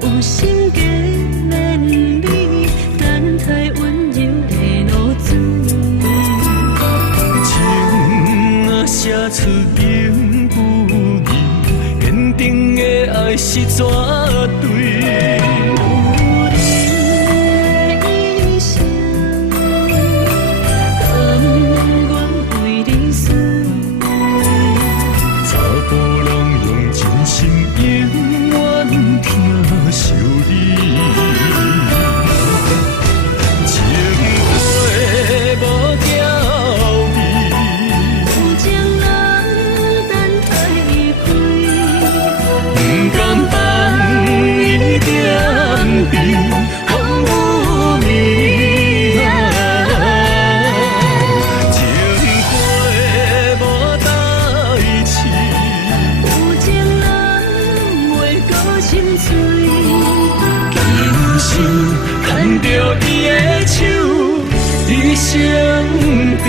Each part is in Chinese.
有心计绵绵，等待温柔的露水。情啊写出永不离，坚定的爱是绝对。有你的一生，甘愿为你死。查甫人用真心永远疼惜你，情花无娇美，有情人等待开，不甘放伊点滴，风雨暝啊，情花无代志。有情人袂过心碎。今生牵着伊的手，一生甜。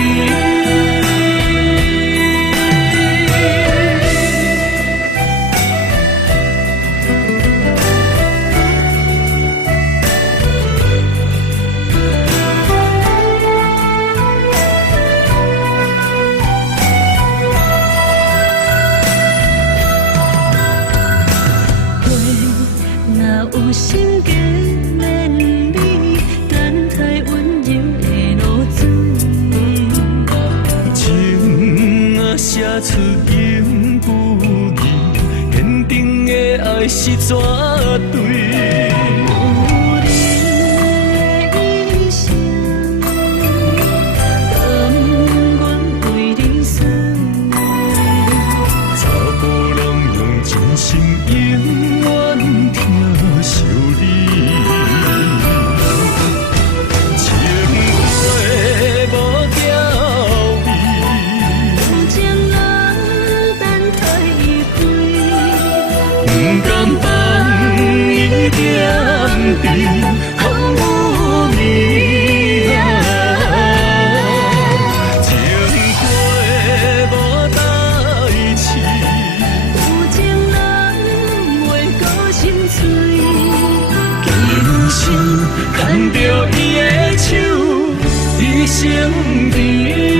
若有心计绵绵，等待温柔的露水。情啊写出永不离，坚定的爱是绝对。有你的一生，甘愿为你死。查甫人用真心永远疼惜你，情花无娇美，有情人等待开，不甘放伊点滴，风雨暝啊，情花无代志。有情人袂过心碎。今生牵着伊的手，一生甜。